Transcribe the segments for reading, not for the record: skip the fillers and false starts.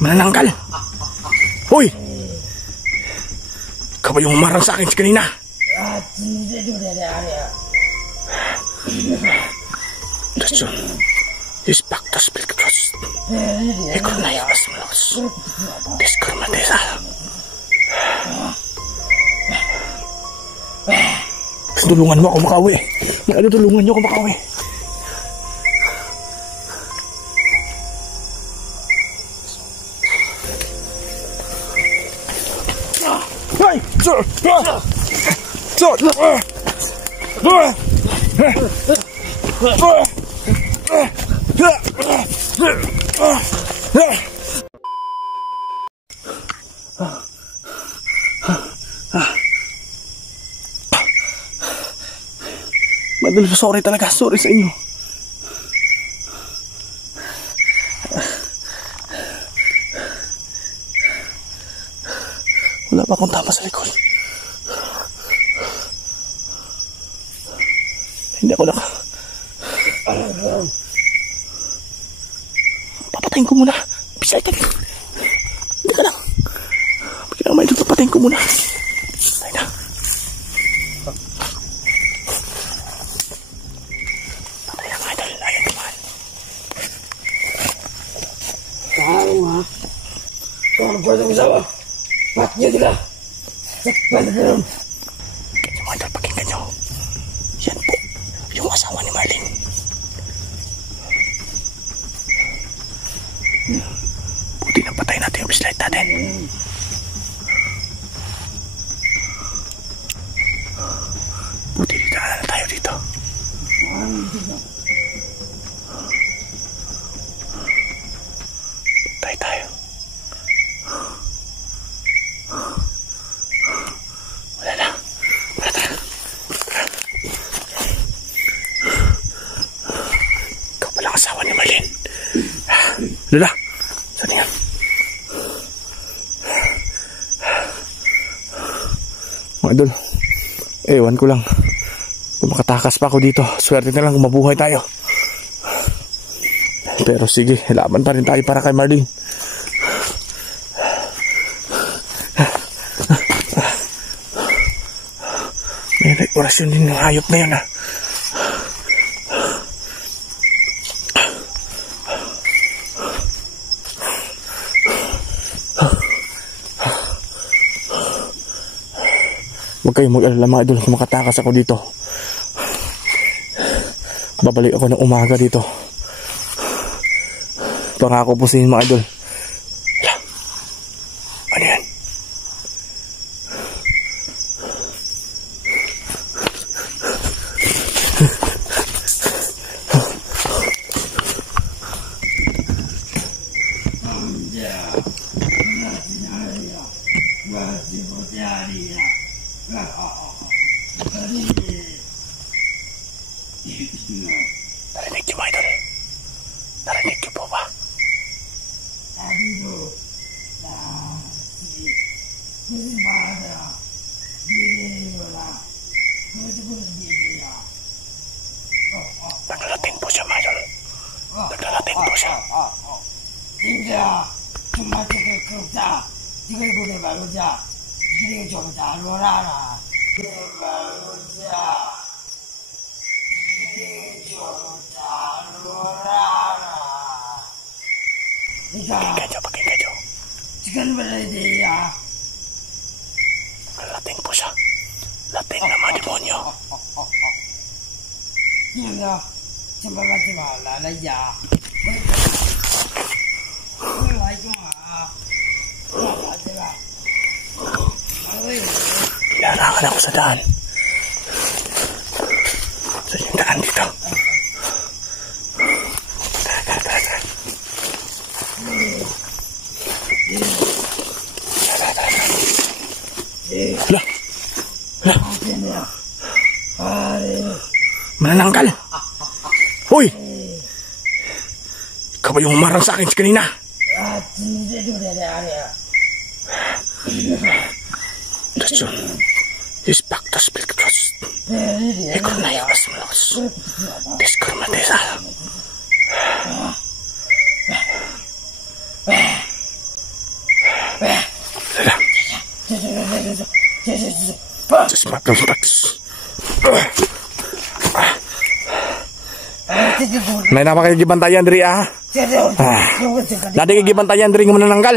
Manananggal! Hoy! Ikaw ba yung humarang sa akin kanina? Dasyon, Ispaktas Pilkatros, Ekonayas Malos, Diskurmatesa. Tulungan mo ako makauwi. Tulungan niyo ako makauwi. Hey! Sir! Sir! Madul, sorry talaga. Sorry sa inyo. Wala pa akong tama sa likod. Hindi ako papatayin ko muna. Bisay ka. Hindi ka lang. Bigyan naman ito. Papatayin ko muna. Ay na. Patayin ang idol. Ayan naman. Tahu ha. Kung pwede mo sawa. Bakit kita? Sakpan ka rin. Kanya mga idol, pakinggan nyo. Yan po, yung asawa ni Marlene. Buti na patay natin yung bislight natin. Buti dito na tayo dito. Patay tayo. Wala na. Wala tayo. Ikaw palang asawa ni Marlene. Lala. Saan yan? Mga idol. Ewan ko lang. Kung makatakas pa ako dito, swerte na lang kung mabuhay tayo. Pero sige, laban pa rin tayo para kay Marlene. May orasyon din ng hayop na yan ha. Huwag kayong mag-alala mga idol kung makatakas ako dito. Babalik ako ng umaga dito. Pangako po sa inyo mga idol. Ano yan? Narinig niyo mga idol? Narinig niyo po ba? Naglalating po siya mga idol. Naglalating po siya. Pakinggan nyo. Naglalating po siya. Lating na mga demonyo. Larangan ako sa daan. Sa yung daan dito. Tara. Manananggal! Hoy! Ikaw ba yung humarang sa akin kanina? Dasyon, Ispaktas Pilkatros, Ekonayas Malos, Diskurmatesa. Just practice. May napakagibantayan diri Dati kagibantayan diri nga manananggal.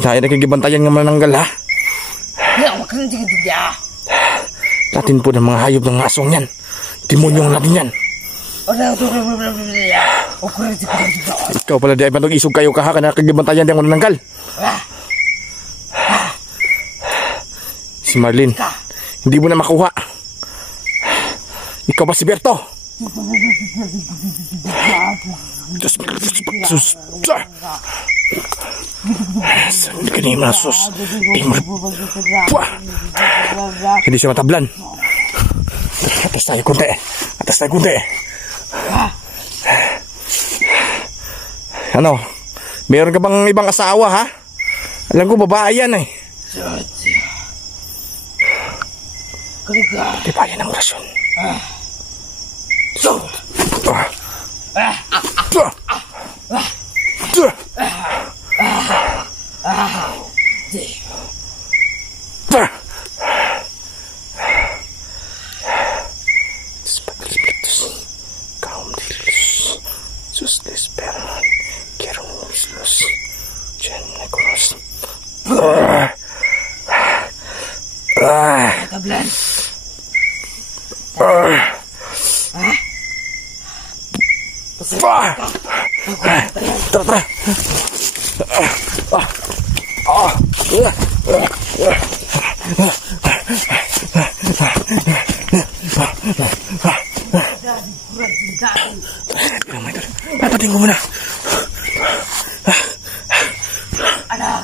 Tayo na kagibantayan nga manananggal Latin po ng mga hayop ng asong yan. Demonyong natin yan. Ikaw pala di ay pantog isog kayo kaha ka na kagibantayan di ang manananggal. Si Marlene, hindi mo na makuha. Ikaw ba si Berto? Hindi siya matablan. Atas tayo kunti. Ano? Meron ka bang ibang asawa ha? Alam ko babae yan eh. Di ba yan ang rasyon? Papating ko muna.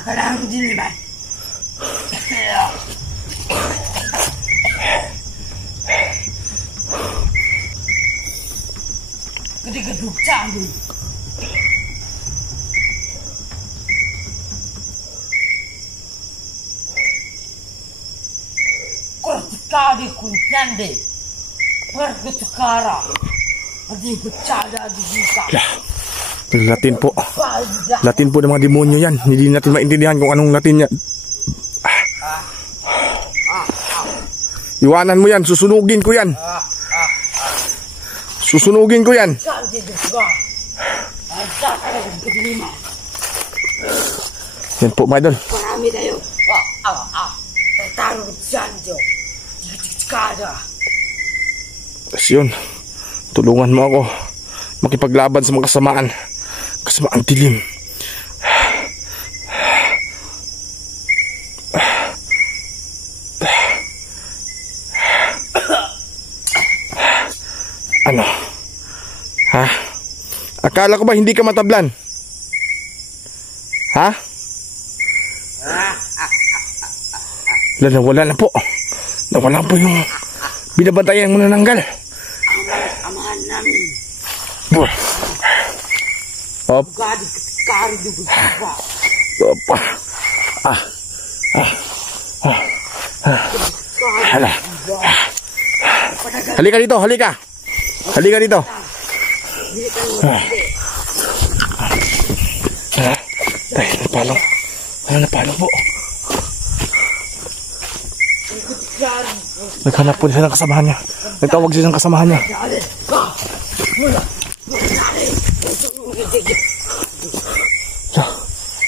Kailangan ko din ba? Gede-geduk candu. Kortikadi kunyande. Pergetukara. Adi bercada di kita. Latin po ng mga demonyo yan. Hindi natin maintindihan kung anong Latin yan. Iwanan mo yan, susunugin ko yan. Yan po, mga idol. Marami tayo. Taruh dyan, Jo. Tapos yun, tulungan mo ako makipaglaban sa mga kasamaan dilim. Ano? Ha? Akala ko ba hindi ka matablan? Ha? Nawala na po. Nawala po yung binabantayan mo na nanggal. Amahan namin. Op. Hala. Halika dito, halika. Halika dito. Dahil napalo. Napalo po. Naghanap po siya ng kasamahan niya. Nagtawag siya ng kasamahan niya.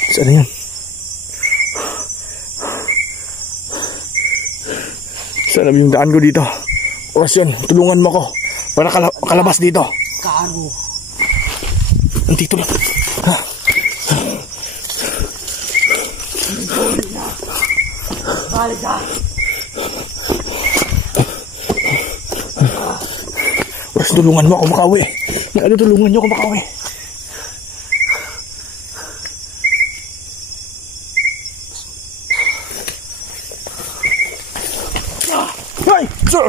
Saan yun? Saan yung daan ko dito? Oras yun, tulungan mo ko para kalabas dito. Karo. Nandito lang. Ha? Balik ka. Oras, tulungan mo ako makauwi. Tulungan niyo ako makauwi. Hey! Sir!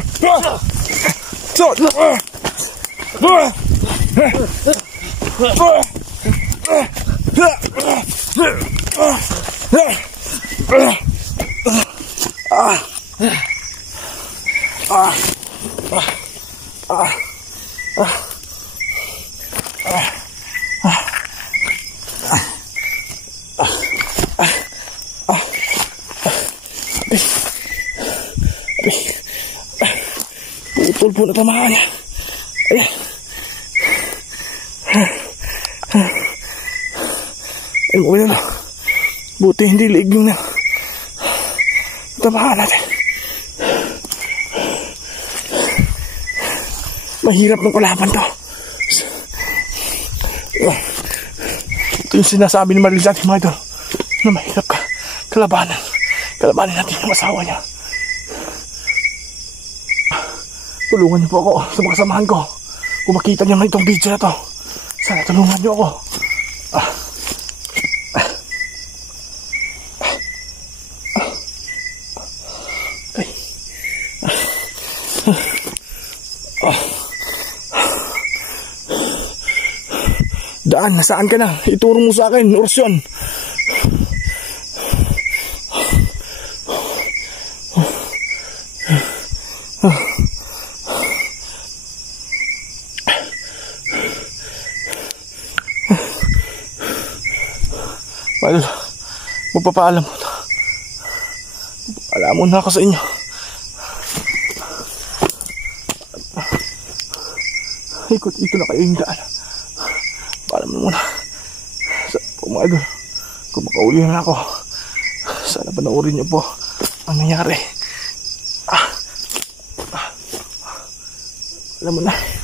tulpo na tamaan. Ayan. Ayun, okay na. Buti hindi liig yung tamaan natin. Mahirap ng kalaban to. Ito yung sinasabi ni Marley dati, mga idol, na mahirap ka kalabanin natin yung asawa niya. Tulungan niyo po ako sa mga kasamahan ko. Kung makita niyo na itong video na to, sana tulungan niyo ako. Daan, nasaan ka na? Ituro mo sa akin, Orsyon. Madol, magpapaalam mo na. Magpapaalam mo na ako sa inyo. Ikot-ito na kayo yung daan. Paalam mo muna. Mga idol, kung makauli na ako, sana panoorin niyo po ang nangyari. Alam mo na.